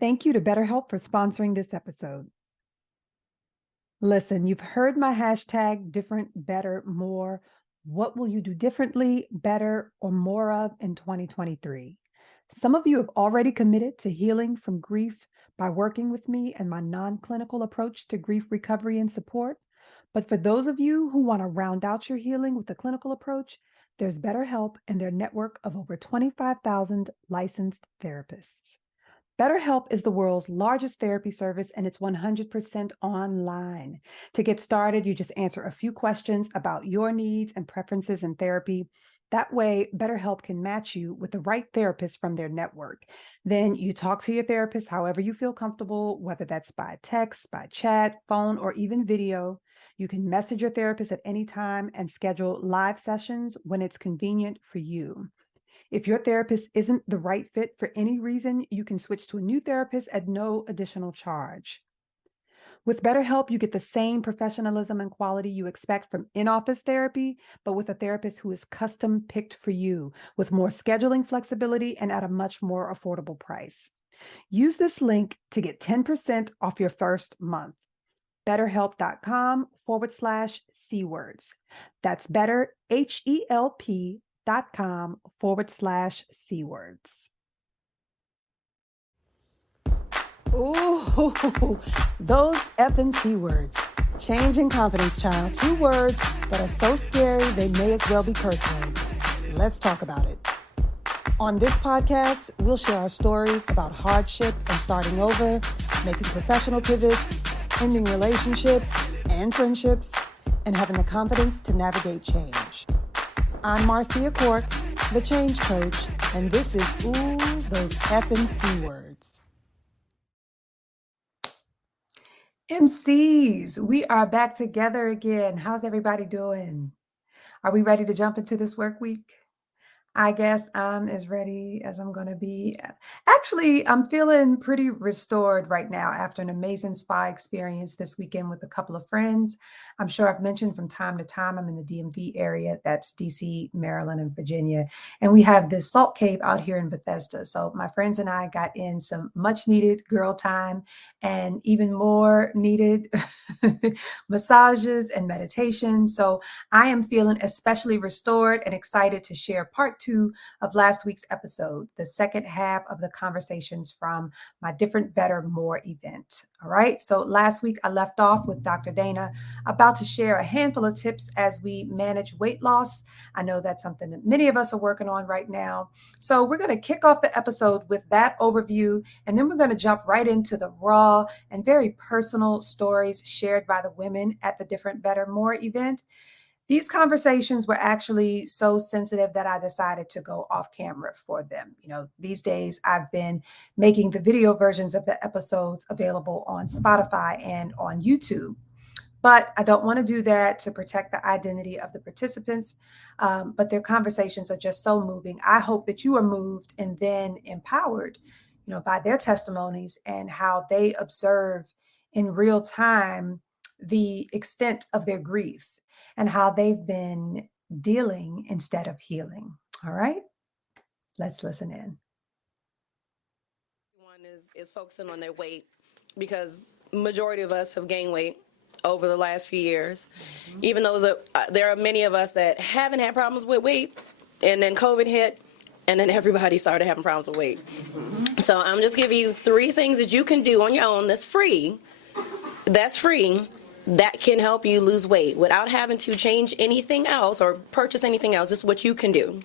Thank you to BetterHelp for sponsoring this episode. Listen, you've heard my hashtag Different.Better.More. What will you do differently, better, or more of in 2023? Some of you have already committed to healing from grief by working with me and my non-clinical approach to grief recovery and support. But for those of you who want to round out your healing with a clinical approach, there's BetterHelp and their network of over 25,000 licensed therapists. BetterHelp is the world's largest therapy service, and it's 100% online. To get started, you just answer a few questions about your needs and preferences in therapy. That way, BetterHelp can match you with the right therapist from their network. Then you talk to your therapist however you feel comfortable, whether that's by text, by chat, phone, or even video. You can message your therapist at any time and schedule live sessions when it's convenient for you. If your therapist isn't the right fit for any reason, you can switch to a new therapist at no additional charge. With BetterHelp, you get the same professionalism and quality you expect from in-office therapy, but with a therapist who is custom picked for you, with more scheduling flexibility and at a much more affordable price. Use this link to get 10% off your first month. BetterHelp.com/C-words. That's better, HELP.com/C-words. Ooh, those effing C words. Change and confidence, child. 2 words that are so scary they may as well be curse words. Let's talk about it. On this podcast, we'll share our stories about hardship and starting over, making professional pivots, ending relationships and friendships, and having the confidence to navigate change. I'm Marcia Cork, the Change Coach, and this is Ooh, Those Effing C Words. MCs, we are back together again. How's everybody doing? Are we ready to jump into this work week? I guess I'm as ready as I'm going to be. Actually, I'm feeling pretty restored right now after an amazing spa experience this weekend with a couple of friends. I'm sure I've mentioned from time to time I'm in the DMV area. That's DC, Maryland, and Virginia. And we have this salt cave out here in Bethesda. So my friends and I got in some much needed girl time and even more needed massages and meditation. So I am feeling especially restored and excited to share part 2 of last week's episode, the second half of the conversations from my Different, Better, More event. All right. So last week I left off with Dr. Dana about to share a handful of tips as we manage weight loss. I know that's something that many of us are working on right now. So we're going to kick off the episode with that overview, and then we're going to jump right into the raw and very personal stories shared by the women at the Different, Better, More event. These conversations were actually so sensitive that I decided to go off camera for them. You know, these days I've been making the video versions of the episodes available on Spotify and on YouTube. But I don't want to do that to protect the identity of the participants. But their conversations are just so moving. I hope that you are moved and then empowered, you know, by their testimonies and how they observe in real time the extent of their grief and how they've been dealing instead of healing. All right, let's listen in. One is focusing on their weight, because majority of us have gained weight over the last few years. Mm-hmm. Even though there are many of us that haven't had problems with weight, and then COVID hit, and then everybody started having problems with weight. Mm-hmm. So I'm just giving you 3 things that you can do on your own that's free, that can help you lose weight without having to change anything else or purchase anything else. This is what you can do.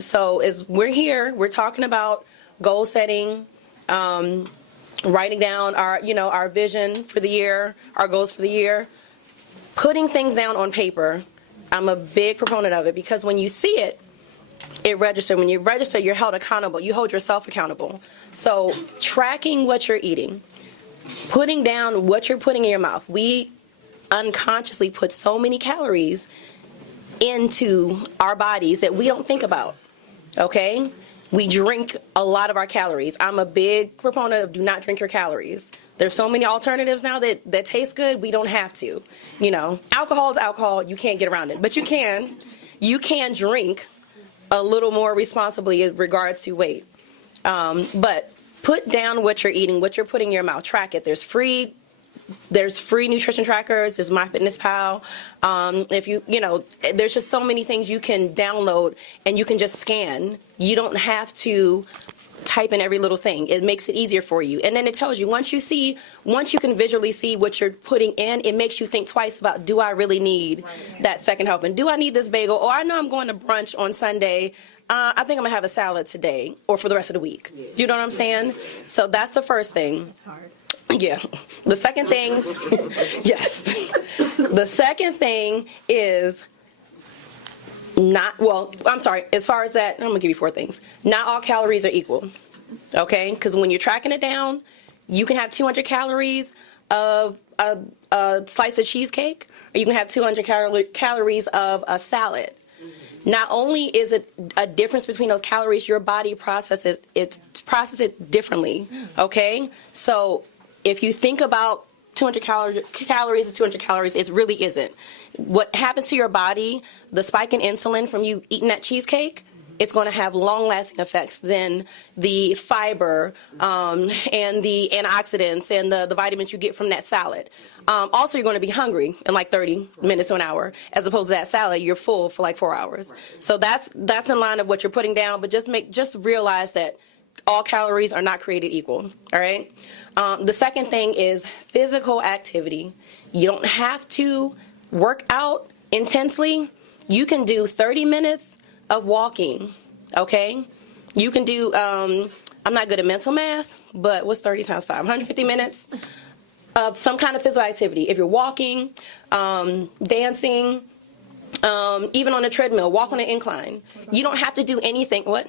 So as we're here, we're talking about goal setting, writing down our vision for the year, our goals for the year, putting things down on paper. I'm a big proponent of it, because when you see it, it registers. When you register, you're held accountable. You hold yourself accountable. So tracking what you're eating, putting down what you're putting in your mouth. We unconsciously put so many calories into our bodies that we don't think about, okay? We drink a lot of our calories. I'm a big proponent of do not drink your calories. There's so many alternatives now that taste good, we don't have to. You know, alcohol is alcohol, you can't get around it. But you can drink a little more responsibly in regards to weight. But put down what you're eating, what you're putting in your mouth. Track it. There's free nutrition trackers. There's MyFitnessPal. If there's just so many things you can download and you can just scan. You don't have to type in every little thing. It makes it easier for you. And then it tells you, once you can visually see what you're putting in, it makes you think twice about, do I really need that second helping? Do I need this bagel? Or I know I'm going to brunch on Sunday. I think I'm going to have a salad today or for the rest of the week. Do you know what I'm saying? So that's the first thing. That's hard. Yeah. The second thing, yes. The second thing is as far as that, I'm going to give you 4 things. Not all calories are equal, okay? Because when you're tracking it down, you can have 200 calories of a slice of cheesecake, or you can have 200 calories of a salad. Not only is it a difference between those calories, your body processes it differently, okay? So if you think about 200 calories is 200 calories, it really isn't. What happens to your body, the spike in insulin from you eating that cheesecake, it's going to have long-lasting effects than the fiber and the antioxidants and the vitamins you get from that salad. Also, you're going to be hungry in like 30 minutes to an hour, as opposed to that salad, you're full for like 4 hours. So that's in line of what you're putting down, but just realize that all calories are not created equal, all right? The second thing is physical activity. You don't have to work out intensely. You can do 30 minutes of walking, okay? You can do, I'm not good at mental math, but what's 30 times 5? 150 minutes of some kind of physical activity. If you're walking, dancing, even on a treadmill, walk on an incline. You don't have to do anything. What?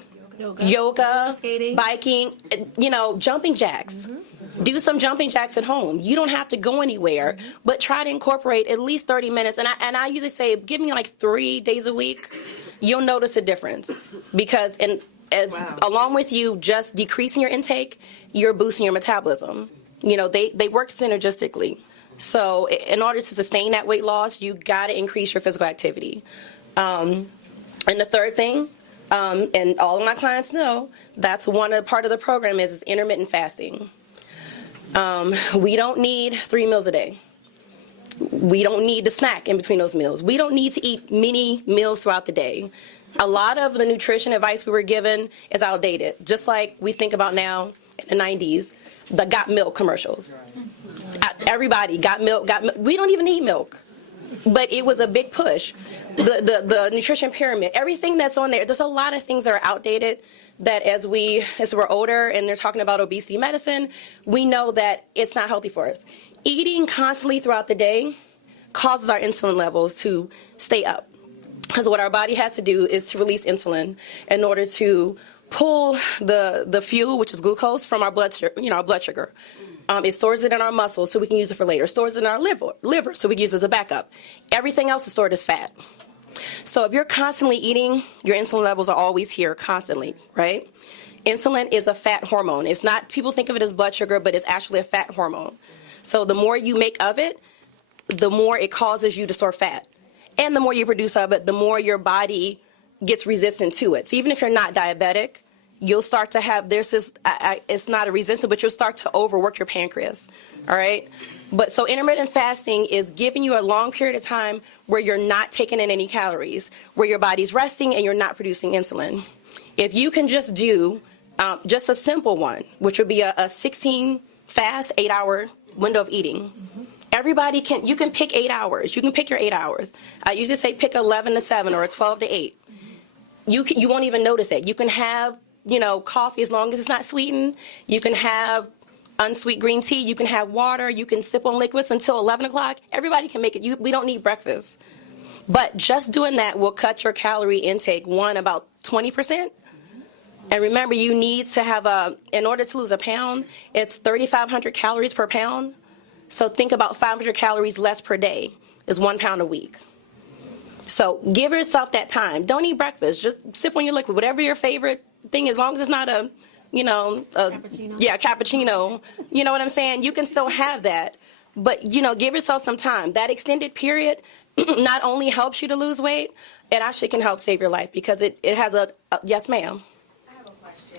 Yoga, skating, biking, jumping jacks. Mm-hmm. Do some jumping jacks at home. You don't have to go anywhere, but try to incorporate at least 30 minutes. And I usually say, give me like 3 days a week. You'll notice a difference because along with you just decreasing your intake, you're boosting your metabolism. They work synergistically. So in order to sustain that weight loss, you got to increase your physical activity. And the third thing, and all of my clients know, that's part of the program is intermittent fasting. We don't need 3 meals a day. We don't need to snack in between those meals. We don't need to eat many meals throughout the day. A lot of the nutrition advice we were given is outdated, just like we think about now in the 90s, the Got Milk commercials. Everybody got milk. We don't even need milk. But it was a big push. The nutrition pyramid, everything that's on there's a lot of things that are outdated that as we're older and they're talking about obesity medicine, we know that it's not healthy for us. Eating constantly throughout the day causes our insulin levels to stay up. Because what our body has to do is to release insulin in order to pull the fuel, which is glucose, from our blood sugar. It stores it in our muscles so we can use it for later. It stores it in our liver so we can use it as a backup. Everything else is stored as fat. So if you're constantly eating, your insulin levels are always here constantly, right? Insulin is a fat hormone. It's not, people think of it as blood sugar, but it's actually a fat hormone. So the more you make of it, the more it causes you to store fat. And the more you produce of it, the more your body gets resistant to it. So even if you're not diabetic, you'll start to have, it's not a resistance, but you'll start to overwork your pancreas, all right? But so intermittent fasting is giving you a long period of time where you're not taking in any calories, where your body's resting and you're not producing insulin. If you can just do just a simple one, which would be a 16 fast 8-hour window of eating. Mm-hmm. Everybody you can pick 8 hours. You can pick your 8 hours. I usually say pick 11 to 7 or 12 to 8. Mm-hmm. You won't even notice it. You can have, coffee as long as it's not sweetened. You can have unsweet green tea. You can have water. You can sip on liquids until 11 o'clock. Everybody can make it. We don't need breakfast. But just doing that will cut your calorie intake, about 20%. And remember, you need to have in order to lose a pound, it's 3,500 calories per pound. So think about 500 calories less per day is 1 pound a week. So give yourself that time. Don't eat breakfast. Just sip on your liquid, whatever your favorite thing, as long as it's not cappuccino. You know what I'm saying? You can still have that. But, give yourself some time. That extended period not only helps you to lose weight, it actually can help save your life because it has yes, ma'am.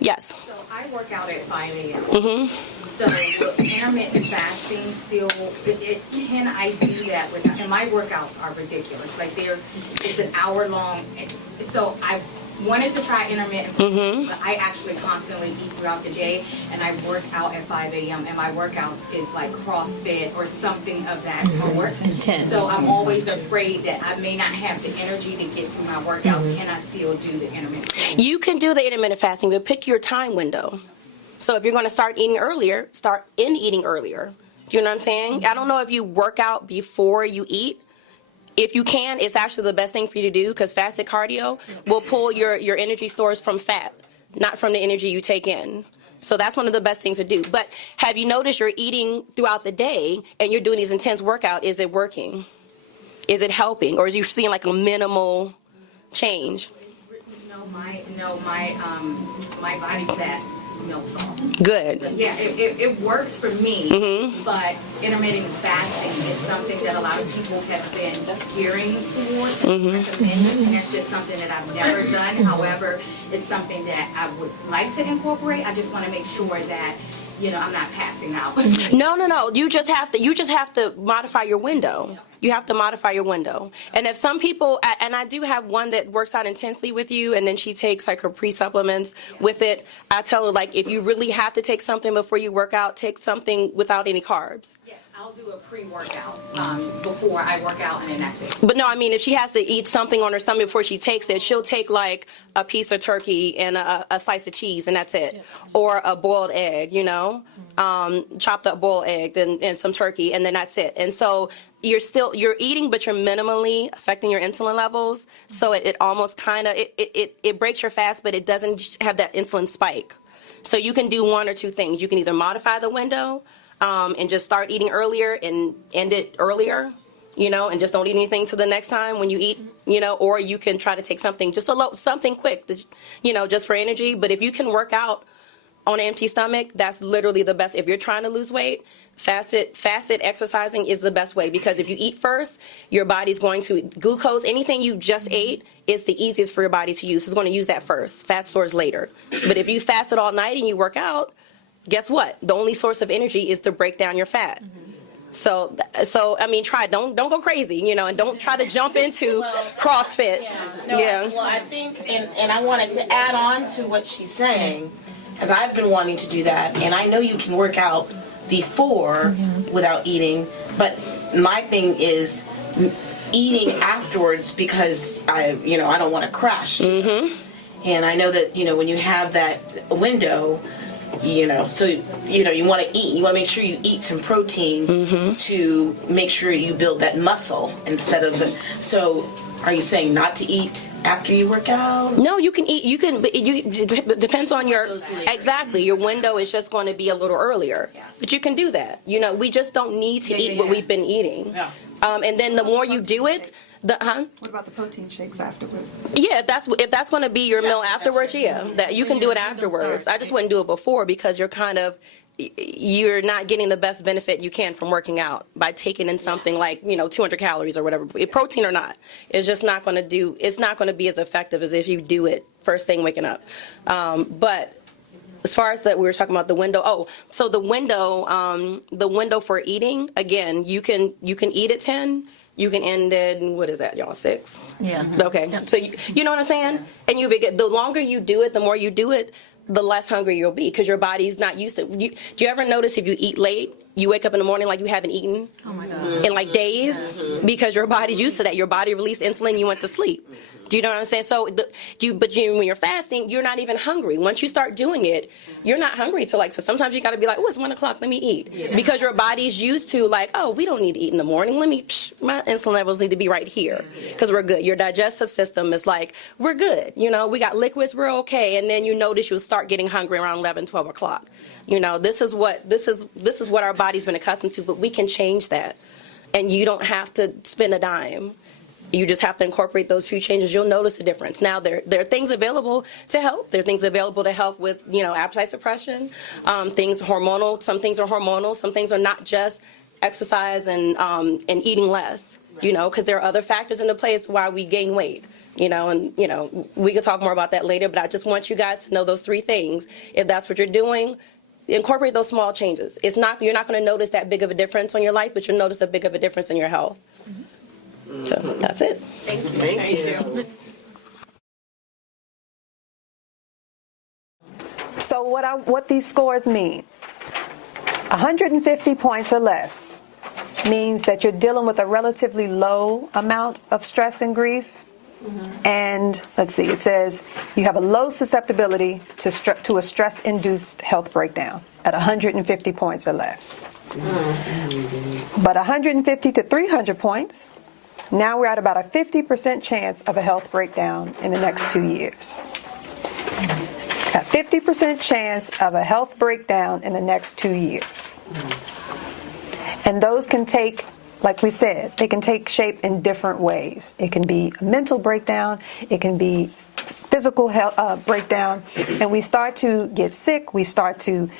Yes. So I work out at 5 a.m. So will intermittent fasting still, can I do that without, and my workouts are ridiculous. Like it's an hour long. So I wanted to try intermittent fasting, but I actually constantly eat throughout the day, and I work out at 5 a.m. and my workouts is like CrossFit or something of that sort. Intense. So I'm always afraid that I may not have the energy to get through my workouts. Can I still do the intermittent fasting? You can do the intermittent fasting, but pick your time window. So if you're going to start eating earlier, start eating earlier. Do you know what I'm saying? I don't know if you work out before you eat. If you can, it's actually the best thing for you to do, because fasted cardio will pull your energy stores from fat, not from the energy you take in. So that's one of the best things to do. But have you noticed you're eating throughout the day and you're doing these intense workouts? Is it working? Is it helping? Or is you seeing like a minimal change? My body fat melts off. Good. But yeah, it works for me, but intermittent fasting is something that a lot of people have been gearing towards and recommending, and it's just something that I've never done. However, it's something that I would like to incorporate. I just want to make sure that, I'm not passing out. No. You just have to modify your window. You have to modify your window. And if some people, and I do have one that works out intensely with you, and then she takes like her pre-supplements with it. I tell her, like, if you really have to take something before you work out, take something without any carbs. Yes, I'll do a pre-workout before I work out, and then that's it. But no, I mean, if she has to eat something on her stomach before she takes it, she'll take like a piece of turkey and a slice of cheese, and that's it. Or a boiled egg, chopped up boiled egg and some turkey, and then that's it. And so you're eating, but you're minimally affecting your insulin levels. So it almost kind of, it breaks your fast, but it doesn't have that insulin spike. So you can do one or two things. You can either modify the window and just start eating earlier and end it earlier, and just don't eat anything till the next time when you eat, or you can try to take something, just something quick, just for energy. But if you can work out on an empty stomach, that's literally the best. If you're trying to lose weight, fasted exercising is the best way, because if you eat first, your body's going to glucose. Anything you just ate is the easiest for your body to use. It's going to use that first. Fat stores later. But if you fasted all night and you work out, guess what? The only source of energy is to break down your fat. So I mean, try. Don't go crazy, and don't try to jump into CrossFit. Well, I think, and I wanted to add on to what she's saying, as I've been wanting to do that, and I know you can work out before without eating, but my thing is eating afterwards, because I don't want to crash. And I know that when you have that window, so you want to eat. You want to make sure you eat some protein to make sure you build that muscle instead of the. So, are you saying not to eat after you work out? No, you can eat. It depends on your exactly. Your window is just going to be a little earlier, but you can do that. We just don't need to eat what we've been eating. Yeah. And then the more you do it, What about the protein shakes afterwards? Yeah, if that's going to be your meal afterwards, that you can do it afterwards. I just wouldn't do it before, because you're not getting the best benefit you can from working out by taking in something like 200 calories or whatever, protein or not. It's just not going to it's not going to be as effective as if you do it first thing waking up. But as far as that, we were talking about the window. So the window for eating, again, you can eat at 10. You can end at, what is that, y'all, 6? Yeah. Okay. So you know what I'm saying? And the longer you do it, the more you do it, the less hungry you'll be, because your body's not used to. Do you ever notice if you eat late, you wake up in the morning like you haven't eaten in like days, because your body's used to that. Your body released insulin, you went to sleep. Do you know what I'm saying? So, when you're fasting, you're not even hungry. Once you start doing it, you're not hungry till so sometimes you got to be like, oh, it's 1 o'clock, let me eat. Because your body's used to we don't need to eat in the morning. My insulin levels need to be right here, because we're good. Your digestive system is like, we're good. We got liquids, we're okay. And then you notice you'll start getting hungry around 11, 12 o'clock. This is what our body's been accustomed to, but we can change that. And you don't have to spend a dime. You just have to incorporate those few changes. You'll notice a difference. Now, there are things available to help. There are things available to help with, appetite suppression, things hormonal. Some things are hormonal. Some things are not just exercise and eating less, because there are other factors into play as to why we gain weight. And we could talk more about that later, but I just want you guys to know those three things. If that's what you're doing, incorporate those small changes. You're not going to notice that big of a difference on your life, but you'll notice a big of a difference in your health. So that's it. Thank you. Thank you. So what these scores mean, 150 points or less means that you're dealing with a relatively low amount of stress and grief. And let's see, it says you have a low susceptibility to a stress-induced health breakdown at 150 points or less. But 150 to 300 points, now we're at about a 50% chance of a health breakdown in the next 2 years. A 50% chance of a health breakdown in the next 2 years. And those can take, like we said, they can take shape in different ways. It can be a mental breakdown, it can be physical health breakdown, and we start to get sick, we start to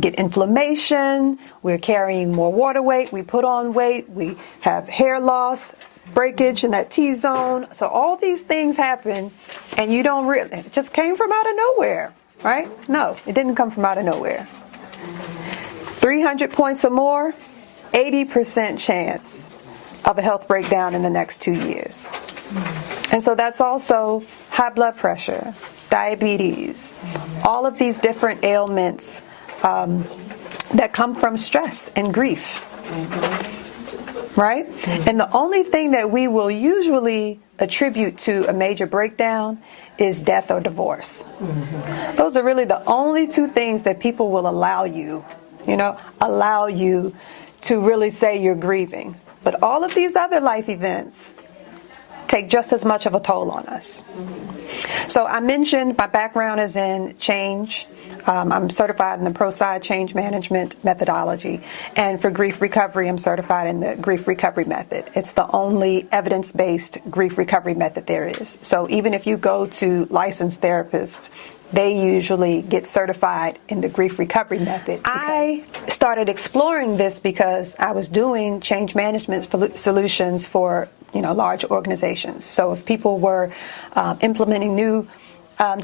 get inflammation, we're carrying more water weight, we put on weight, we have hair loss, breakage in that T-zone. So all these things happen, and you don't really, it just came from out of nowhere, right? No, it didn't come from out of nowhere. 300 points or more, 80% chance of a health breakdown in the next 2 years. And so that's also high blood pressure, diabetes, all of these different ailments that come from stress and grief. Right? And the only thing that we will usually attribute to a major breakdown is death or divorce. Those are really the only two things that people will allow you to really say you're grieving. But all of these other life events take just as much of a toll on us. So I mentioned my background is in change. I'm certified in the ProSci change management methodology. And for grief recovery, I'm certified in the grief recovery method. It's the only evidence-based grief recovery method there is. So even if you go to licensed therapists, they usually get certified in the grief recovery method. I started exploring this because I was doing change management solutions for large organizations. So if people were implementing new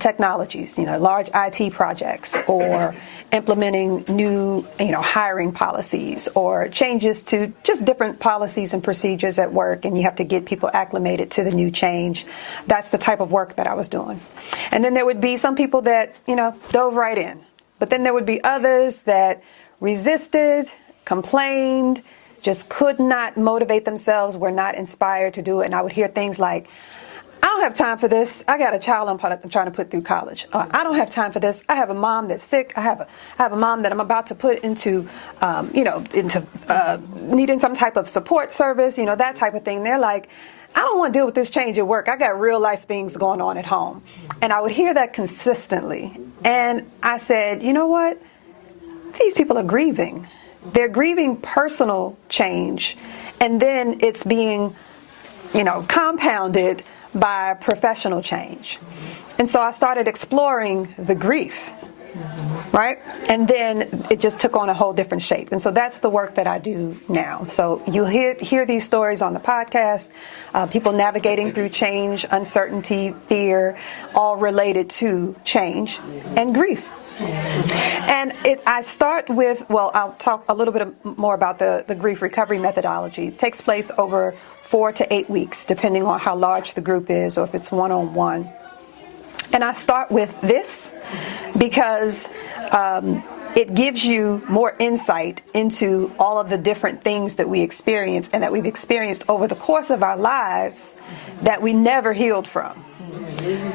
technologies, large IT projects, or implementing new, hiring policies, or changes to just different policies and procedures at work, and you have to get people acclimated to the new change. That's the type of work that I was doing. And then there would be some people that, dove right in. But then there would be others that resisted, complained, just could not motivate themselves, were not inspired to do it. And I would hear things like, I don't have time for this. I got a child I'm trying to put through college. I don't have time for this. I have a mom that's sick. I have a mom that I'm about to put into needing some type of support service, that type of thing. They're like, I don't want to deal with this change at work. I got real life things going on at home. And I would hear that consistently. And I said, you know what? These people are grieving. They're grieving personal change. And then it's being, compounded by professional change. And so I started exploring the grief, right? And then it just took on a whole different shape. And so that's the work that I do now. So you hear these stories on the podcast, people navigating through change, uncertainty, fear, all related to change and grief. And I start with, I'll talk a little bit more about the grief recovery methodology. It takes place over 4 to 8 weeks, depending on how large the group is or if it's one-on-one. And I start with this because it gives you more insight into all of the different things that we experience and that we've experienced over the course of our lives that we never healed from.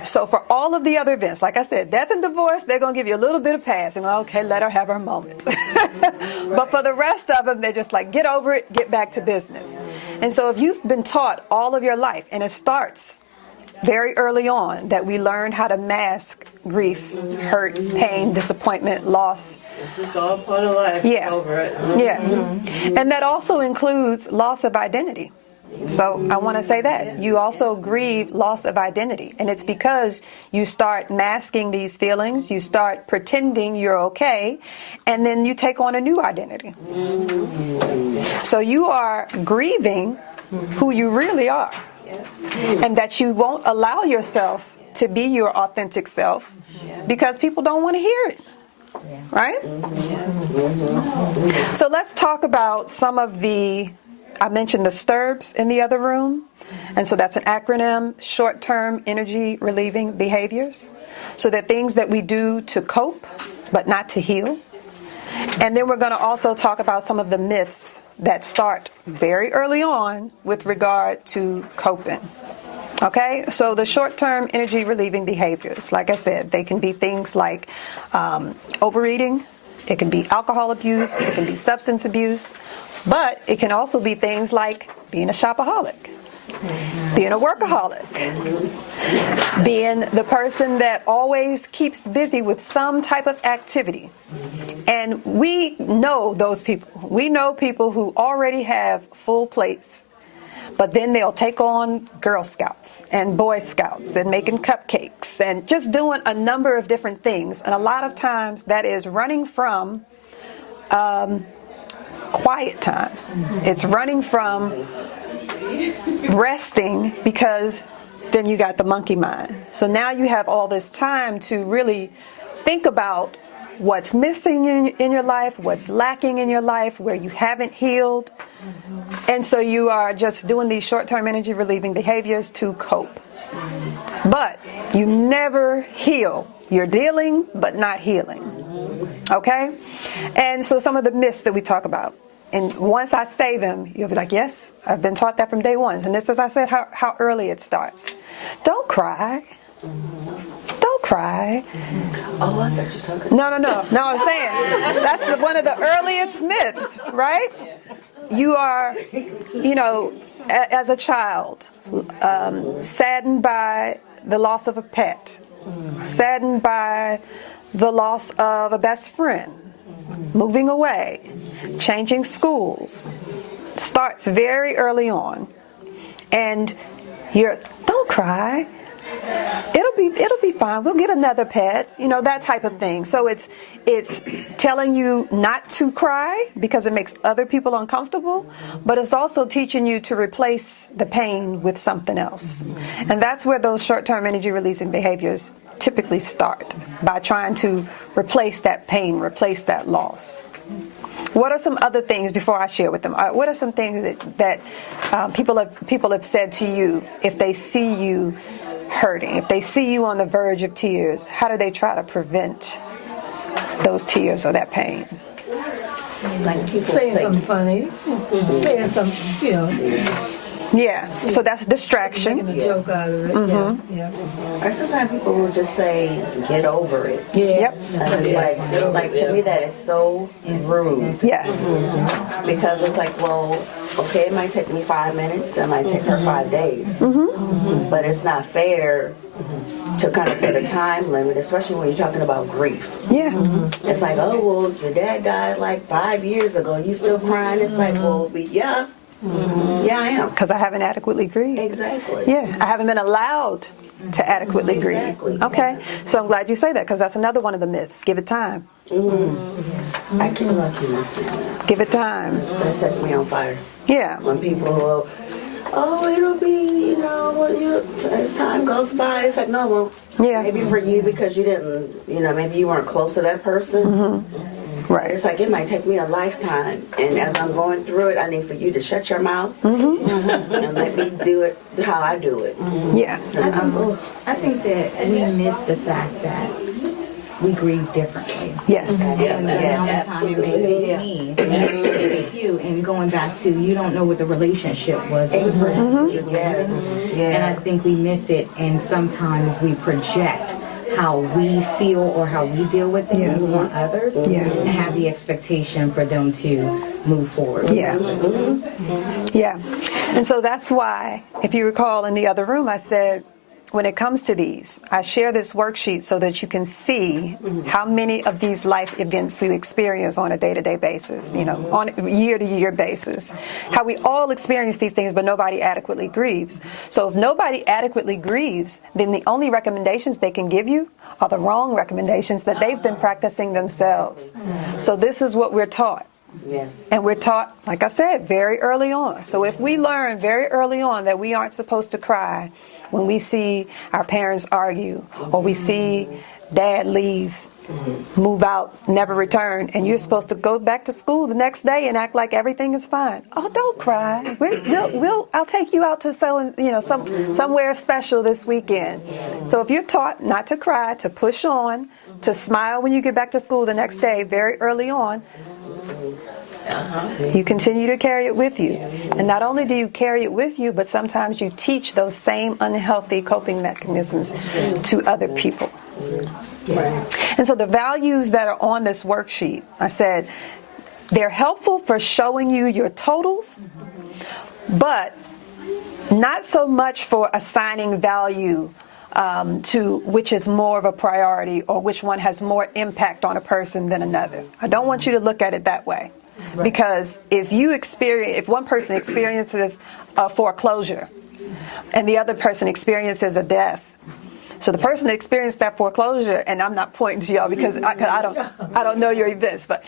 So for all of the other events, like I said, death and divorce, they're going to give you a little bit of pass. And okay, let her have her moment. But for the rest of them, they're just like, get over it, get back to business. And so if you've been taught all of your life, and it starts very early on, that we learn how to mask grief, hurt, pain, disappointment, loss. This is all part of life. Yeah. Over it. Yeah. And that also includes loss of identity. So I want to say that you also grieve loss of identity, and it's because you start masking these feelings, you start pretending you're okay, and then you take on a new identity. So you are grieving who you really are. and that you won't allow yourself to be your authentic self because people don't want to hear it. Right? So let's talk about some of I mentioned the STIRBs in the other room. And so that's an acronym, short-term energy relieving behaviors. So they're things that we do to cope, but not to heal. And then we're going to also talk about some of the myths that start very early on with regard to coping. Okay, so the short-term energy relieving behaviors, like I said, they can be things like overeating, it can be alcohol abuse, it can be substance abuse, but it can also be things like being a shopaholic, being a workaholic, being the person that always keeps busy with some type of activity. And we know those people. We know people who already have full plates, but then they'll take on Girl Scouts and Boy Scouts and making cupcakes and just doing a number of different things. And a lot of times that is running from quiet time. It's running from resting because then you got the monkey mind. So now you have all this time to really think about what's missing in your life, what's lacking in your life, where you haven't healed. And so you are just doing these short-term energy relieving behaviors to cope. But you never heal. You're dealing, but not healing. Okay? And so some of the myths that we talk about. And once I say them, you'll be like, yes, I've been taught that from day one. And this is, I said, how early it starts. Don't cry. Don't cry. Oh, I thought you were talking. No, I'm saying that's one of the earliest myths, right? You are, as a child, saddened by the loss of a pet, saddened by the loss of a best friend, moving away, changing schools. Starts very early on. And don't cry. It'll be fine. We'll get another pet, that type of thing. So it's telling you not to cry because it makes other people uncomfortable, but it's also teaching you to replace the pain with something else. And that's where those short-term energy releasing behaviors typically start, by trying to replace that pain, replace that loss. What are some other things, before I share with them, what are some things that people have said to you if they see you hurting, if they see you on the verge of tears? How do they try to prevent those tears or that pain? Like people Saying something funny, saying something, Yeah, so that's distraction. making a joke out of it. Yeah. Or sometimes people will just say, "Get over it." Yep. And it's like to me that is so rude. Yes. Because it's like, well, okay, it might take me 5 minutes, it might take her 5 days. But it's not fair to kind of put a time limit, especially when you're talking about grief. Yeah. It's like, oh, well, your dad died like 5 years ago, you still crying? It's like, well, yeah, I am. Because I haven't adequately grieved. Exactly. Yeah, I haven't been allowed to adequately Exactly. grieve. Okay, so I'm glad you say that, because that's another one of the myths. Give it time. I can't let you understand Give it time. that sets me on fire. Yeah. When people will, oh, it'll be, as time goes by, it's like, no, well, Yeah. maybe for you because you didn't, maybe you weren't close to that person. Right. It's like it might take me a lifetime, and as I'm going through it, I need for you to shut your mouth and let me do it how I do it. Yeah. I think that we miss the fact that we grieve differently. Yes. And the amount of time it may take me, and it may take you, and going back to, you don't know what the relationship was with the person that you're Yes. with. Yeah. And I think we miss it, and sometimes we project how we feel or how we deal with things on others, and have the expectation for them to move forward. Yeah. Yeah. And so that's why, if you recall in the other room, I said, when it comes to these, I share this worksheet so that you can see how many of these life events we experience on a day-to-day basis, on a year-to-year basis. How we all experience these things, but nobody adequately grieves. So if nobody adequately grieves, then the only recommendations they can give you are the wrong recommendations that they've been practicing themselves. So this is what we're taught. Yes. And we're taught, like I said, very early on. So if we learn very early on that we aren't supposed to cry when we see our parents argue, or we see dad leave, move out, never return, and you're supposed to go back to school the next day and act like everything is fine. Oh, don't cry. I'll take you out to somewhere special this weekend. So if you're taught not to cry, to push on, to smile when you get back to school the next day, very early on, you continue to carry it with you. And not only do you carry it with you, but sometimes you teach those same unhealthy coping mechanisms to other people. And so the values that are on this worksheet, I said, they're helpful for showing you your totals, but not so much for assigning value to which is more of a priority or which one has more impact on a person than another. I don't want you to look at it that way. Because if one person experiences a foreclosure and the other person experiences a death, so the person that experienced that foreclosure, and I'm not pointing to y'all because I don't know your events, but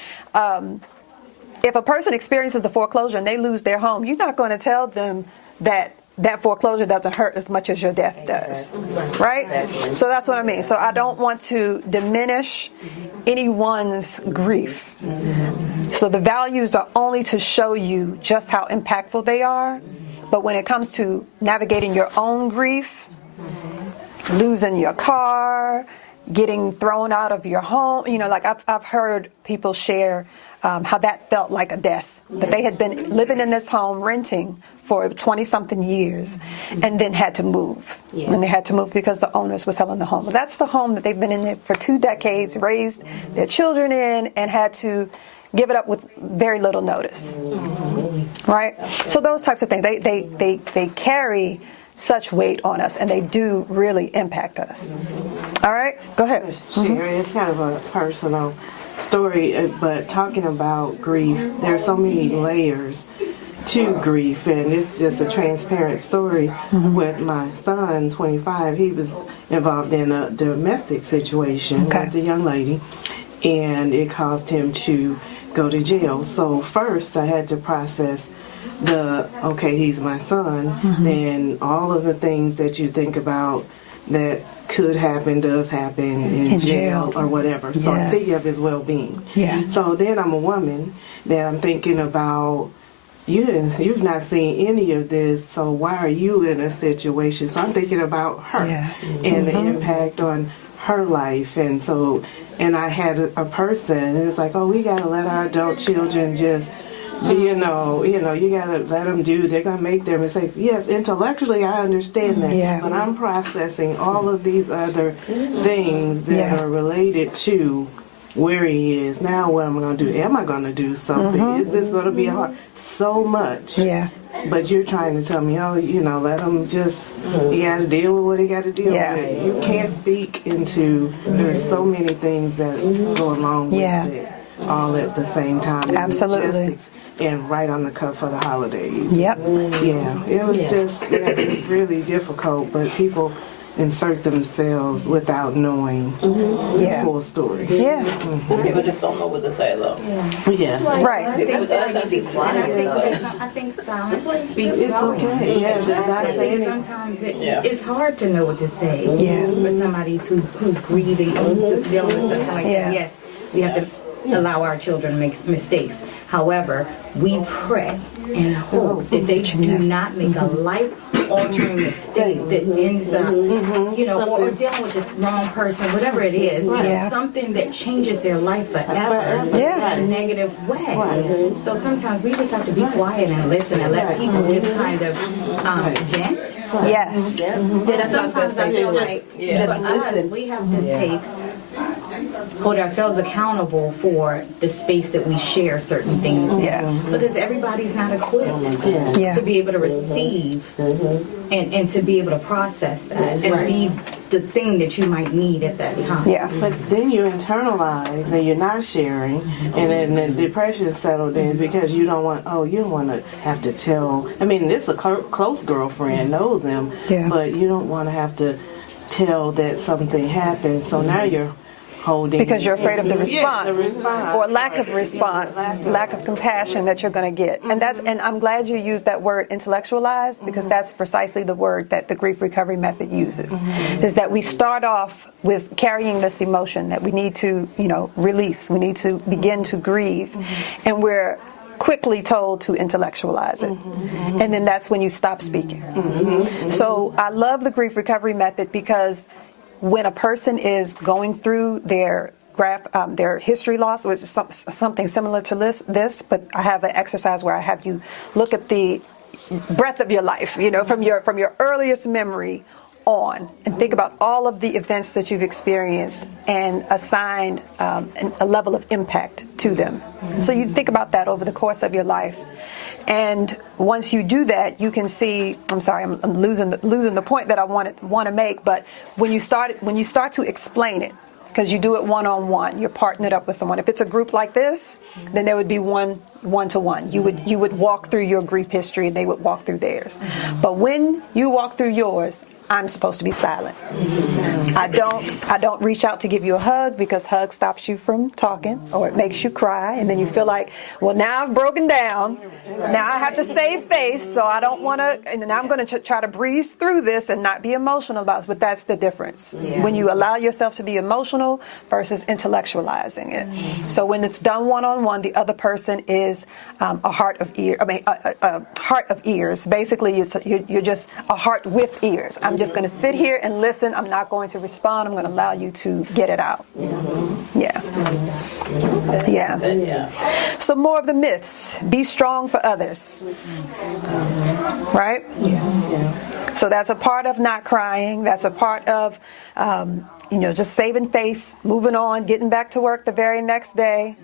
if a person experiences a foreclosure and they lose their home, you're not going to tell them that foreclosure doesn't hurt as much as your death does, right? So that's what I mean. So I don't want to diminish anyone's grief. So the values are only to show you just how impactful they are. But when it comes to navigating your own grief, losing your car, getting thrown out of your home, like I've heard people share how that felt like a death, that they had been living in this home renting for 20-something years and then had to move. Yeah. And they had to move because the owners were selling the home. Well, that's the home that they've been in for 2 decades, raised their children in, and had to give it up with very little notice. Mm-hmm. Right? So those types of things, they carry such weight on us, and they do really impact us. Mm-hmm. All right? Go ahead. Sherry, it's kind of a personal story, but talking about grief, there's so many layers to grief, and it's just a transparent story. Mm-hmm. With my son, 25, he was involved in a domestic situation with a young lady, and it caused him to go to jail. So first I had to process he's my son, mm-hmm. then all of the things that you think about that could happen, does happen in jail or whatever. So I'm thinking of his well-being. Yeah. So then I'm a woman that I'm thinking about, you've not seen any of this, so why are you in a situation? So I'm thinking about her and the impact on her life. And I had a person, and it's like, we got to let our adult children just, you got to let them they're going to make their mistakes. Yes, intellectually I understand that, but I'm processing all of these other things that are related to where he is. Now what am I going to do? Am I going to do something? Mm-hmm. Is this going to be hard? So much. Yeah. But you're trying to tell me, let him just, he got to deal with what he got to deal with. You can't speak into, there's so many things that go along with it all at the same time. Absolutely. And right on the cuff of the holidays. Yep. Yeah. It was just really difficult, but people insert themselves without knowing the full story. Yeah. Some people just don't know what to say, though. Yeah. Right. I think silence speaks It's okay. I think sometimes it's hard to know what to say for somebody who's grieving, who's dealing with something like that. Yes, we have to allow our children to make mistakes. However, we pray and hope that they do not make a life-altering mistake that ends up, or dealing with this wrong person, whatever it is, something that changes their life forever in a negative way. So sometimes we just have to be quiet and listen and let people just kind of vent. Yes. Sometimes I feel like for us, we have to hold ourselves accountable for the space that we share certain things in. Because everybody's not equipped to be able to receive and to be able to process that and be the thing that you might need at that time. Yeah. But then you internalize and you're not sharing, and then the depression settled in because you don't want to have to tell. I mean, this is a close girlfriend, knows them, but you don't want to have to tell that something happened. So now you're holding. Because you're afraid of the response, Yeah, the response. or lack of response, lack of compassion that you're going to get. And I'm glad you used that word intellectualize, because that's precisely the word that the grief recovery method uses. Is that we start off with carrying this emotion that we need to, release. We need to begin to grieve, and we're quickly told to intellectualize it. And then that's when you stop speaking. So I love the grief recovery method, because when a person is going through their history loss, which is something similar to this, but I have an exercise where I have you look at the breadth of your life, from your earliest memory on, and think about all of the events that you've experienced and assign a level of impact to them. So you think about that over the course of your life. And once you do that, you can see. I'm sorry, I'm losing the point that I want to make. But when you start to explain it, because you do it one-on-one, you're partnered up with someone. If it's a group like this, then there would be one-to-one. You would walk through your grief history, and they would walk through theirs. But when you walk through yours, I'm supposed to be silent. I don't reach out to give you a hug, because hug stops you from talking, or it makes you cry, and then you feel like, well, now I've broken down. Now I have to save face, so I don't want to, and now I'm going to try to breeze through this and not be emotional about it. But that's the difference. When you allow yourself to be emotional versus intellectualizing it. So when it's done one-on-one, the other person is a heart of ears. Basically, you're just a heart with ears. I'm just going to sit here and listen. I'm not going to respond. I'm going to allow you to get it out. Yeah. So more of the myths. Be strong for others. Right? So that's a part of not crying. That's a part of, just saving face, moving on, getting back to work the very next day.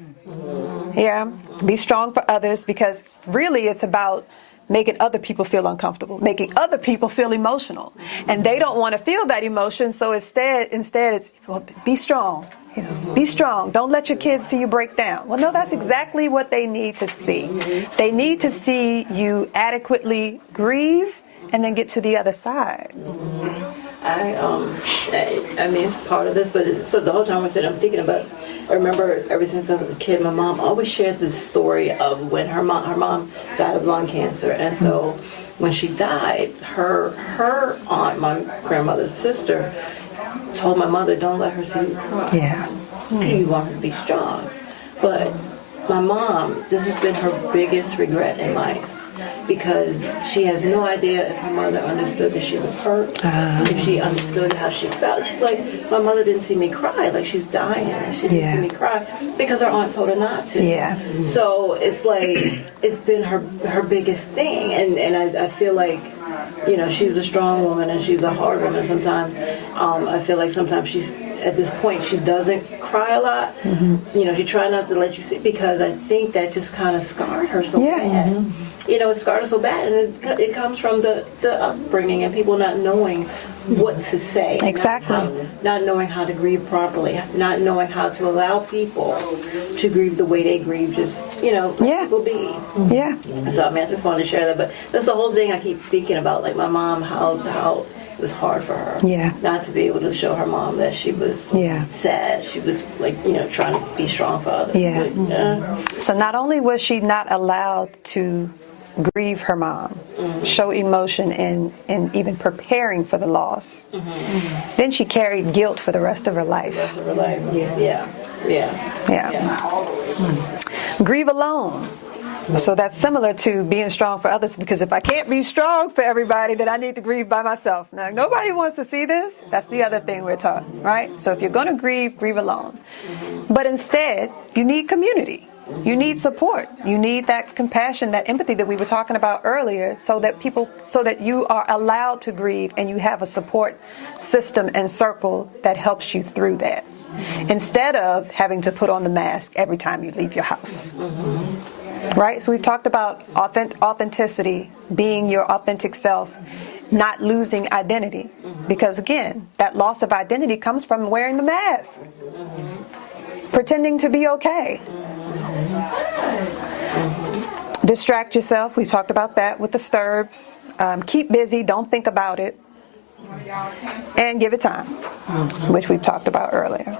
Yeah. Be strong for others, because really it's about making other people feel uncomfortable, making other people feel emotional, and they don't want to feel that emotion. So instead it's, well, be strong. Be strong. Don't let your kids see you break down. Well, no, that's exactly what they need to see. They need to see you adequately grieve and then get to the other side. I mean, it's part of this, but so the whole time I'm thinking about, I remember ever since I was a kid, my mom always shared this story of when her mom died of lung cancer. And so when she died, her aunt, my grandmother's sister, told my mother, don't let her see you cry. Yeah. You want her to be strong. But my mom, this has been her biggest regret in life, because she has no idea if her mother understood that she was hurt, if she understood how she felt. She's like, my mother didn't see me cry, like she's dying, and she didn't see me cry because her aunt told her not to. Yeah. So it's like, it's been her biggest thing, and I feel like, she's a strong woman and she's a hard woman sometimes. I feel like sometimes she's, at this point, she doesn't cry a lot. She tries not to let you see, because I think that just kind of scarred her so bad. It scarred her so bad, and it comes from the upbringing and people not knowing what to say. Exactly. Not knowing how to grieve properly, not knowing how to allow people to grieve the way they grieve, just, let people be. Yeah. So, I just wanted to share that, but that's the whole thing I keep thinking about, like my mom, how it was hard for her. Yeah. Not to be able to show her mom that she was sad. She was trying to be strong for others. Yeah. But, So not only was she not allowed to grieve her mom, show emotion in even preparing for the loss, then she carried guilt for the rest of her life. Grieve alone. So that's similar to being strong for others, because if I can't be strong for everybody, then I need to grieve by myself. Now, nobody wants to see this. That's the other thing we're taught, right? So if you're going to grieve alone. But instead, you need community. You need support. You need that compassion, that empathy that we were talking about earlier, so that you are allowed to grieve and you have a support system and circle that helps you through that. Instead of having to put on the mask every time you leave your house. Right? So we've talked about authenticity, being your authentic self, not losing identity. Because again, that loss of identity comes from wearing the mask. Pretending to be okay. Distract yourself. We talked about that with the Sturbs. Keep busy. Don't think about it. And give it time, which we've talked about earlier.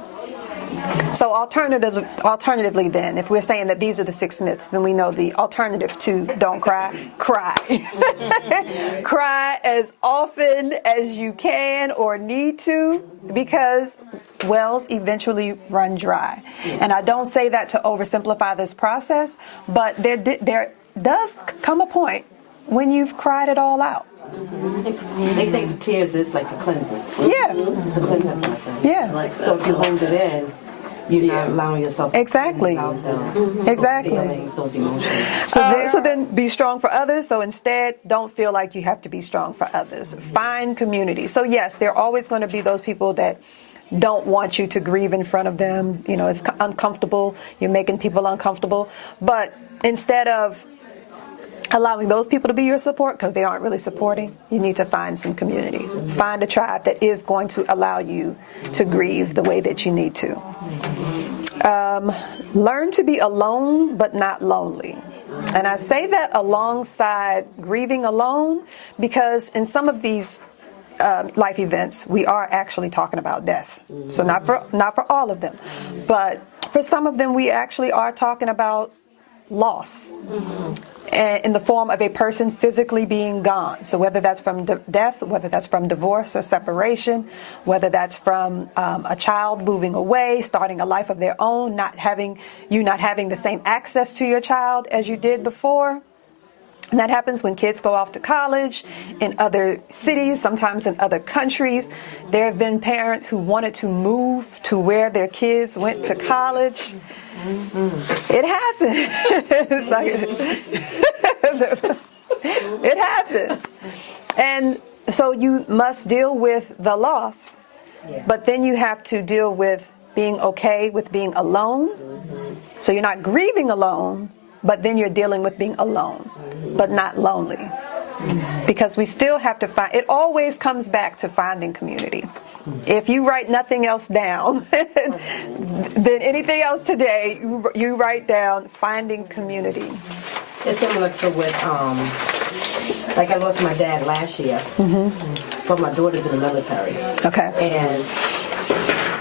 So alternatively then, if we're saying that these are the 6 myths, then we know the alternative to don't cry, cry. Cry as often as you can or need to, because wells eventually run dry. And I don't say that to oversimplify this process, but there does come a point when you've cried it all out. They say tears is like a cleansing. Yeah. It's a cleansing process. Yeah. So if you hold it in, you're not allowing yourself Exactly. to out those Exactly. feelings, those emotions. So then be strong for others. So instead, don't feel like you have to be strong for others. Find community. So yes, there are always going to be those people that don't want you to grieve in front of them. You know, it's uncomfortable. You're making people uncomfortable. But instead of allowing those people to be your support, because they aren't really supporting, you need to find some community. Find a tribe that is going to allow you to grieve the way that you need to. Learn to be alone but not lonely. And I say that alongside grieving alone, because in some of these life events, we are actually talking about death. So not for all of them, but for some of them, we actually are talking about loss. In the form of a person physically being gone. So whether that's from death, whether that's from divorce or separation, whether that's from a child moving away, starting a life of their own, not having the same access to your child as you did before. And that happens when kids go off to college in other cities, sometimes in other countries. There have been parents who wanted to move to where their kids went to college. It happens. It happens. And so you must deal with the loss, but then you have to deal with being okay with being alone. So you're not grieving alone, but then you're dealing with being alone, but not lonely. Because we still have to find, it always comes back to finding community. If you write nothing else down, then anything else today, you write down finding community. It's similar to what, like I lost my dad last year, but my daughter's in the military. Okay.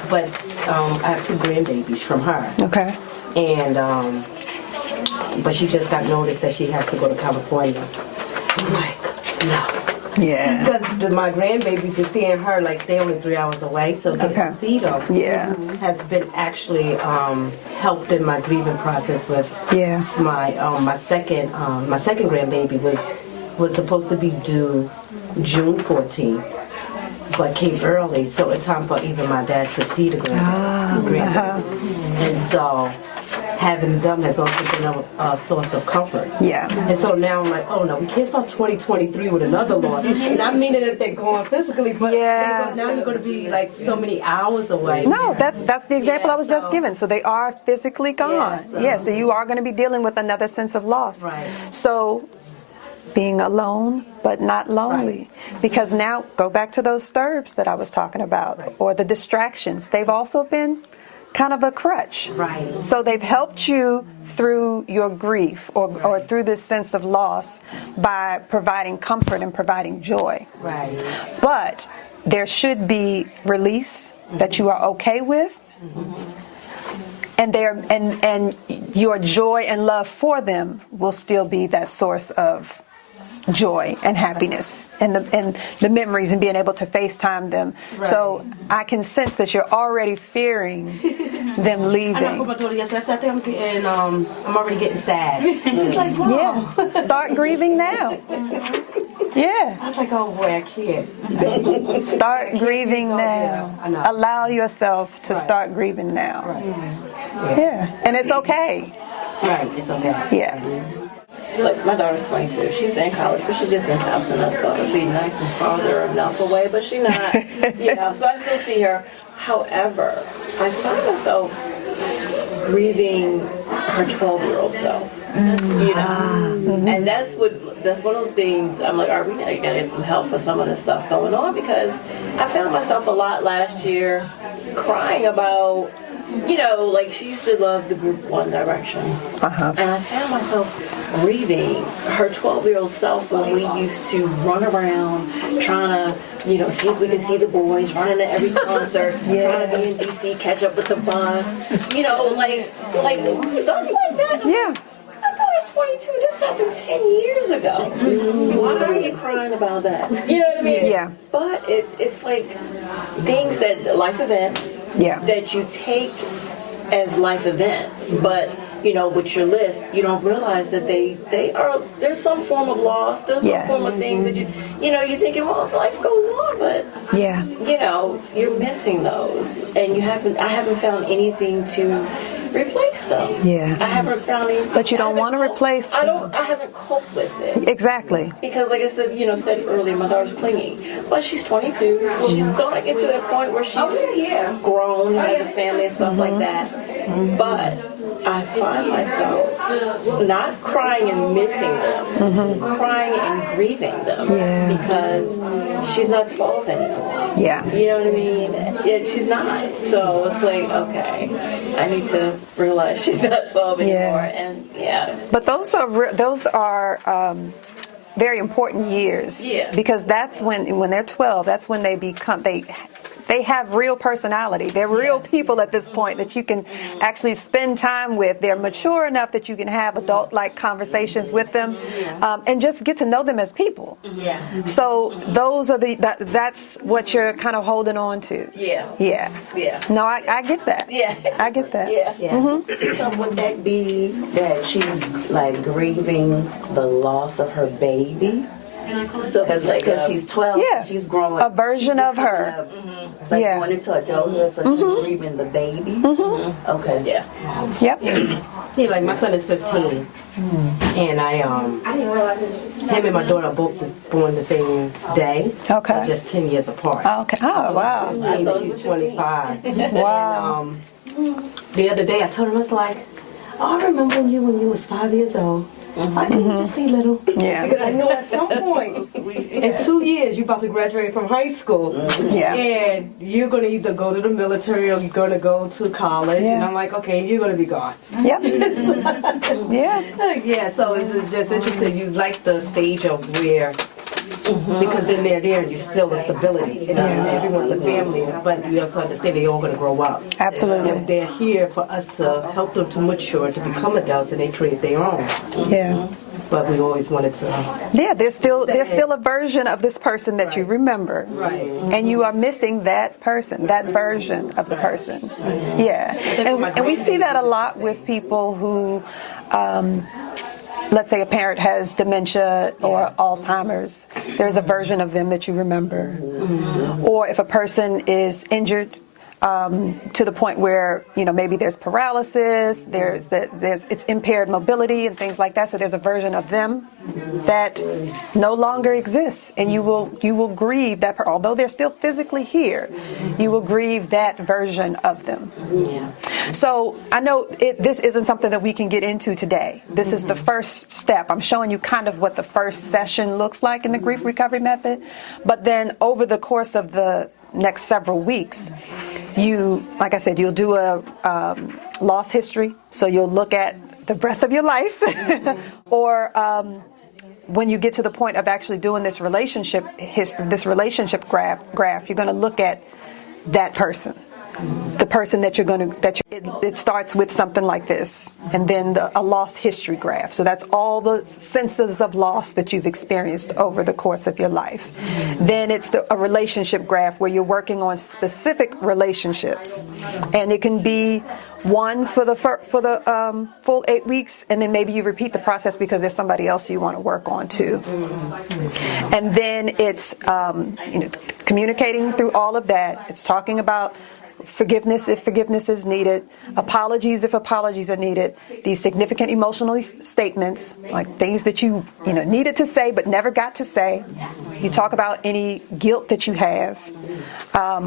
But I have 2 grandbabies from her. Okay. And, but she just got notice that she has to go to California. I'm like, no. Yeah. Because my grandbabies are seeing her, like, they're only 3 hours away, so getting to see them has been actually helped in my grieving process with my second grandbaby was supposed to be due June 14th, but came early, so it's time for even my dad to see the grandbaby. And so having them has also been a source of comfort. Yeah. And so now I'm like, oh no, we can't start 2023 with another loss. Not meaning that they're going physically, but now you're going to be like so many hours away. No, that's the example I was just given. So they are physically gone. So you are going to be dealing with another sense of loss. Right. So being alone but not lonely. Because now, go back to those disturbs that I was talking about, or the distractions. They've also been kind of a crutch. Right. So they've helped you through your grief or through this sense of loss by providing comfort and providing joy. Right. But there should be release that you are okay with. And your joy and love for them will still be that source of joy and happiness and the memories and being able to FaceTime them. Right. So I can sense that you're already fearing them leaving. I told my daughter yesterday, I said, I'm already getting sad. It's like, Mom. Yeah, start grieving now. Yeah. I was like, oh boy, I can't. Start grieving now. Yeah, allow yourself to start grieving now. Right. Yeah, and it's okay. Right, it's okay. Yeah. Like my daughter's 22. She's in college, but she's just in house, and I thought it'd be nice and farther enough away, but she's not. So I still see her. However, I find myself grieving her 12-year-old self. And that's one of those things. I'm like, are we gonna get some help for some of the stuff going on? Because I found myself a lot last year crying about you know, like she used to love the group One Direction. And I found myself grieving her 12-year-old self when we used to run around trying to, you know, see if we could see the boys, running to every concert, trying to be in DC, catch up with the bus, you know, like stuff like that. Yeah. I thought I was 22. This happened 10 years ago. Why are you crying about that? You know what I mean? Yeah. But it's like things that, life events, that you take as life events, but you know, with your list, you don't realize that there's some form of loss, there's some form of things that you know, you're thinking, well, life goes on, but you know, you're missing those, and I haven't found anything to replace them. I haven't found anything. But you don't want to replace them. I haven't coped with it. Exactly. Because like I said, you know, said earlier, my daughter's clinging. But she's 22. She's going to get to that point where she's grown, has a family and stuff like that. But I find myself not crying and missing them, crying and grieving them because she's not 12 anymore. You know what I mean? She's not. So it's like, okay, I need to realize she's not 12 anymore. And but those are very important years. Because that's when they're 12. That's when they have real personality. They're real people at this point that you can actually spend time with. They're mature enough that you can have adult-like conversations with them, and just get to know them as people. So those are that's what you're kind of holding on to. No, I get that. I get that. So would that be that she's like grieving the loss of her baby? Because she's 12, she's growing. A version of her. Going into adulthood, so she's grieving the baby. Okay. Yeah, like my son is 15, and I didn't realize it. Him and my daughter are both born the same day. Okay. Just 10 years apart. Okay. Oh, so wow. 15 and she's 25. Wow. And, the other day I told him, I was like, oh, I remember when you was 5 years old. Why couldn't you just stay little? Because I know at some point in 2 years you're about to graduate from high school, and you're going to either go to the military or you're going to go to college. And I'm like, okay, you're going to be gone. So it's just interesting. You like the stage of where. Because then they're there and you're still a stability. And everyone's a family, but you also understand they're all going to grow up. Absolutely. And they're here for us to help them to mature, to become adults, and they create their own. But we always wanted to. There's still a version of this person that you remember. And you are missing that person, that version of the person. And we see that a lot with people who. Let's say a parent has dementia or Alzheimer's, there's a version of them that you remember. Or if a person is injured to the point where, you know, maybe there's paralysis, it's impaired mobility and things like that. So there's a version of them that no longer exists, and you will grieve that. Although they're still physically here, you will grieve that version of them. So I know this isn't something that we can get into today. This is the first step. I'm showing you kind of what the first session looks like in the grief recovery method. But then over the course of the next several weeks, like I said, you'll do a loss history. So you'll look at the breadth of your life, or when you get to the point of actually doing this relationship graph, you're going to look at that person. The person that it starts with something like this, and then a loss history graph. So that's all the senses of loss that you've experienced over the course of your life. Then it's a relationship graph where you're working on specific relationships, and it can be one for the full 8 weeks, and then maybe you repeat the process because there's somebody else you want to work on too. And then it's communicating through all of that. It's talking about forgiveness if forgiveness is needed, apologies if apologies are needed, these significant emotional statements, like things that you needed to say but never got to say. You talk about any guilt that you have,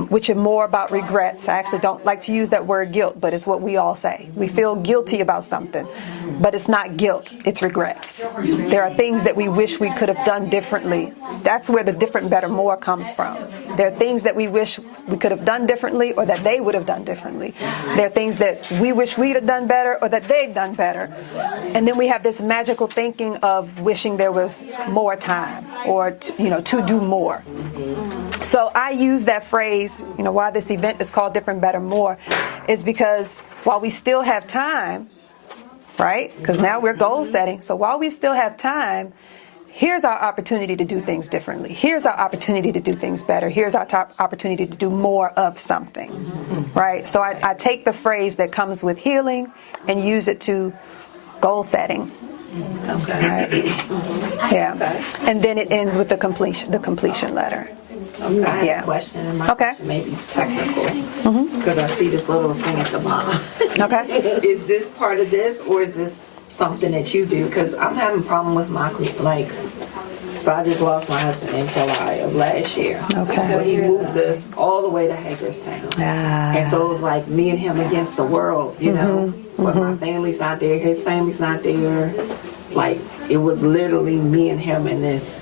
which are more about regrets. I actually don't like to use that word guilt, but it's what we all say. We feel guilty about something, but it's not guilt, it's regrets. There are things that we wish we could have done differently. That's where the Different, Better, More comes from. There are things that we wish we could have done differently or that they would have done differently. There are things that we wish we'd have done better or that they'd done better. And then we have this magical thinking of wishing there was more time or, to do more. So I use that phrase, why this event is called Different, Better, More, is because while we still have time, right? Because now we're goal setting. So while we still have time, here's our opportunity to do things differently. Here's our opportunity to do things better. Here's our opportunity to do more of something, right? So I take the phrase that comes with healing and use it to goal setting. Okay. Right? Yeah. And then it ends with the completion letter. Okay. I have Yeah. a question, and my Okay. question may be technical, because I see this little thing at the bottom. Okay. Is this part of this, or is this something that you do? Because I'm having a problem with my, so I just lost my husband in July of last year. Okay. So he moved us all the way to Hagerstown. And so it was like me and him against the world, But my family's not there, his family's not there. Like, it was literally me and him in this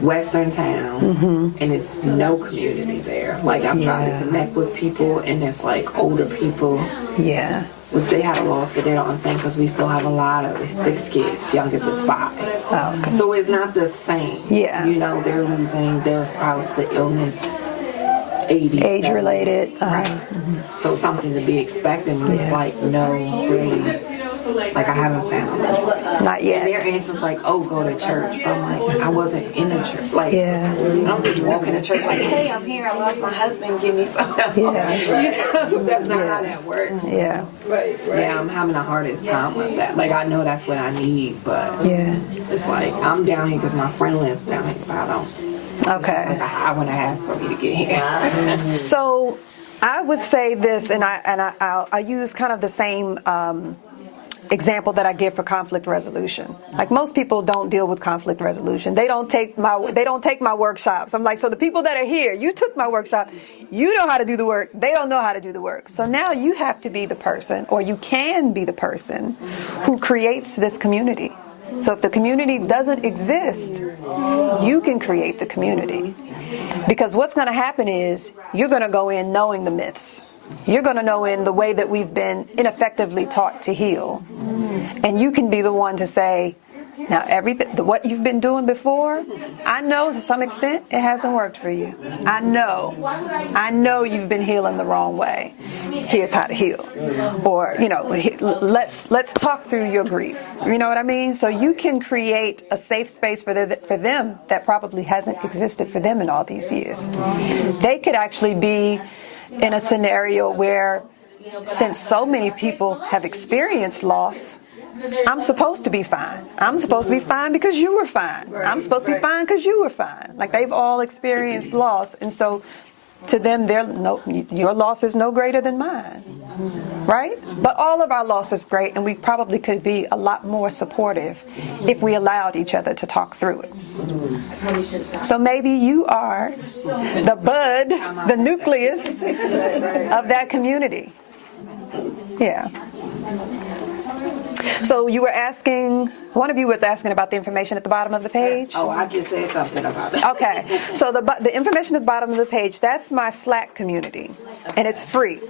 western town, and it's no community there. Like, I'm trying to connect with people, and it's like older people. Yeah. Which they have a loss, but they don't understand because we still have a lot of 6 kids. Youngest is 5. Oh, okay. So it's not the same. Yeah. They're losing their spouse to illness, 80. Age-related. So something to be expected. And it's like, no, really. Like, I haven't found it. Not yet. And their answer's like, oh, go to church. But I'm like, I wasn't in a church. Like, Yeah. I don't just walk in a church like, hey, I'm here. I lost my husband. Give me some help. Yeah. That's not how that works. Yeah. Right. Yeah, I'm having the hardest time with that. Like, I know that's what I need, but Yeah. it's like, I'm down here because my friend lives down here, but I don't. Okay. It's like an hour and a half for me to get here. So I would say this, and I use kind of the same example that I give for conflict resolution. Like, most people don't deal with conflict resolution. They don't take my workshops. I'm like, so the people that are here, you took my workshop, you know how to do the work, they don't know how to do the work. So now you have to be the person, or you can be the person who creates this community. So if the community doesn't exist, you can create the community. Because what's going to happen is you're going to go in knowing the myths. You're going to know in the way that we've been ineffectively taught to heal. And you can be the one to say, now what you've been doing before, I know to some extent it hasn't worked for you. I know you've been healing the wrong way. Here's how to heal. Or, let's talk through your grief. You know what I mean? So you can create a safe space for them that probably hasn't existed for them in all these years. They could actually be in a scenario where, since so many people have experienced loss, I'm supposed to be fine. I'm supposed to be fine because you were fine. I'm supposed to be fine because you were fine. Like, they've all experienced loss, and so to them, your loss is no greater than mine, right? But all of our loss is great, and we probably could be a lot more supportive if we allowed each other to talk through it. So maybe you are the bud, the nucleus of that community. Yeah. So you were asking, one of you was asking about the information at the bottom of the page? Oh, I just said something about that. Okay. So the information at the bottom of the page, that's my Slack community, and it's free.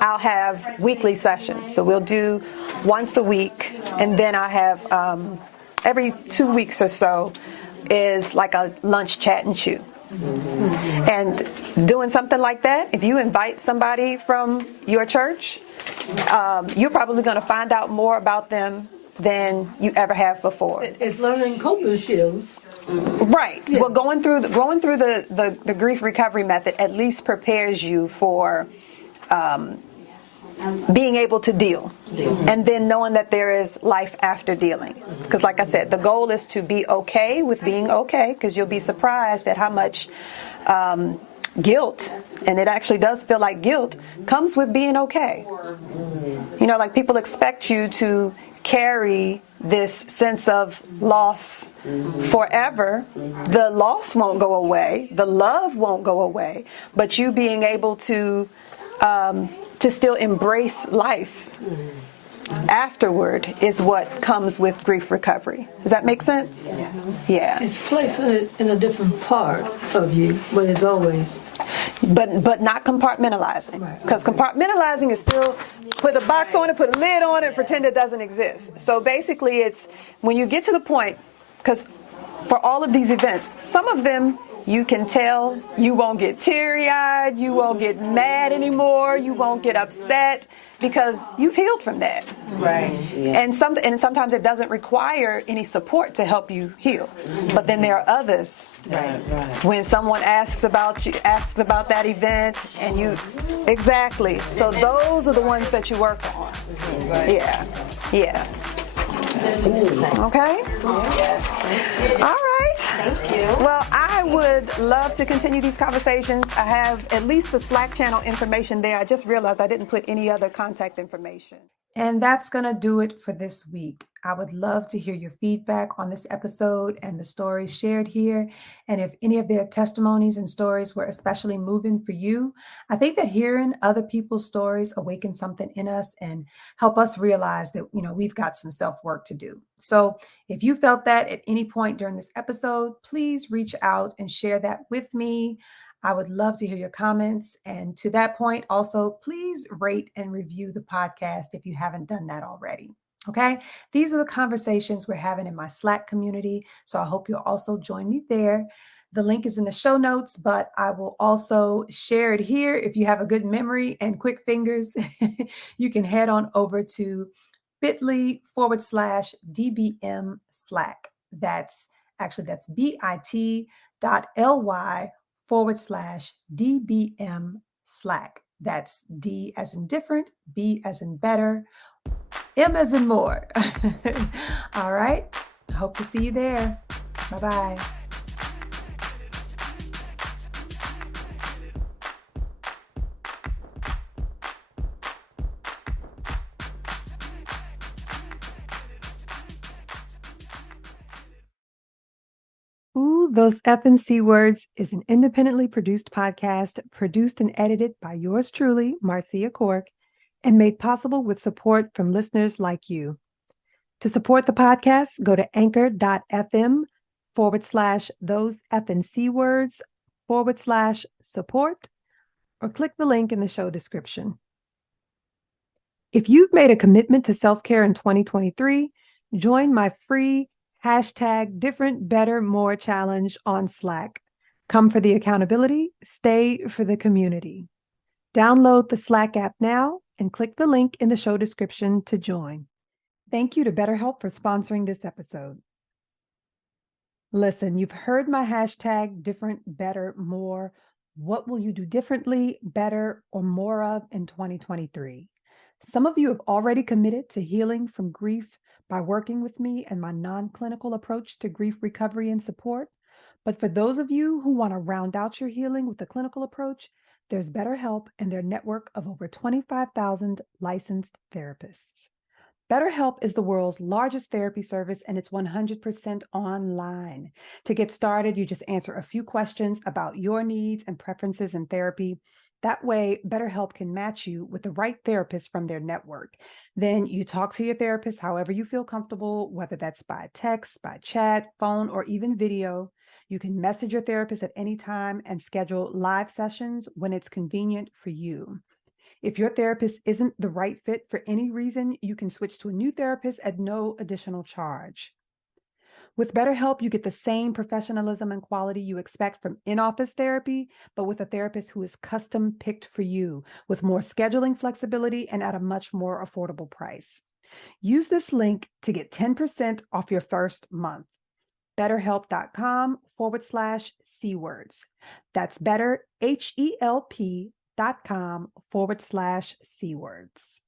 I'll have weekly sessions. So we'll do once a week, and then I have every 2 weeks or so is like a lunch, chat, and chew. And doing something like that, if you invite somebody from your church, you're probably going to find out more about them than you ever have before. It's learning coping skills. Right. Yeah. Well, going through the grief recovery method at least prepares you for being able to deal, and then knowing that there is life after dealing. Because, like I said, the goal is to be okay with being okay, because you'll be surprised at how much guilt, and it actually does feel like guilt, comes with being okay. Like, people expect you to carry this sense of loss forever. The loss won't go away, the love won't go away, but you being able to still embrace life afterward is what comes with grief recovery. Does that make sense? Yeah. It's placing it in a different part of you, but it's always but not compartmentalizing. Because compartmentalizing is still put a box on it, put a lid on it, pretend it doesn't exist. So basically it's when you get to the point, because for all of these events, some of them you can tell you won't get teary-eyed, you won't get mad anymore, you won't get upset because you've healed from that. Right. Yeah. And sometimes it doesn't require any support to help you heal. But then there are others. Right. When someone asks about that event and you exactly. So those are the ones that you work on. Yeah. Yeah. Okay? All right. Thank you. Well, I would love to continue these conversations. I have at least the Slack channel information there. I just realized I didn't put any other contact information. And that's going to do it for this week. I would love to hear your feedback on this episode and the stories shared here. And if any of their testimonies and stories were especially moving for you, I think that hearing other people's stories awaken something in us and help us realize that, we've got some self-work to do. So if you felt that at any point during this episode, please reach out and share that with me. I would love to hear your comments. And to that point, also, please rate and review the podcast if you haven't done that already. Okay? These are the conversations we're having in my Slack community. So I hope you'll also join me there. The link is in the show notes, but I will also share it here. If you have a good memory and quick fingers, you can head on over to bit.ly/DBM Slack. That's bit.ly/DBM Slack. That's D as in different, B as in better, M as in more. All right. I hope to see you there. Bye-bye. Ooh, Those F and C Words is an independently produced podcast produced and edited by yours truly, Marcia Cork, and made possible with support from listeners like you. To support the podcast, go to anchor.fm/those F and C words/support, or click the link in the show description. If you've made a commitment to self-care in 2023, join my free #Different.Better.More challenge on Slack. Come for the accountability, stay for the community. Download the Slack app now and click the link in the show description to join. Thank you to BetterHelp for sponsoring this episode. Listen, you've heard my #Different.Better.More. What will you do differently, better, or more of in 2023? Some of you have already committed to healing from grief by working with me and my non-clinical approach to grief recovery and support. But for those of you who want to round out your healing with a clinical approach, there's BetterHelp and their network of over 25,000 licensed therapists. BetterHelp is the world's largest therapy service, and it's 100% online. To get started, you just answer a few questions about your needs and preferences in therapy. That way, BetterHelp can match you with the right therapist from their network. Then you talk to your therapist however you feel comfortable, whether that's by text, by chat, phone, or even video. You can message your therapist at any time and schedule live sessions when it's convenient for you. If your therapist isn't the right fit for any reason, you can switch to a new therapist at no additional charge. With BetterHelp, you get the same professionalism and quality you expect from in-office therapy, but with a therapist who is custom picked for you, with more scheduling flexibility and at a much more affordable price. Use this link to get 10% off your first month. BetterHelp.com/C-words. That's better, HELP.com/C-words.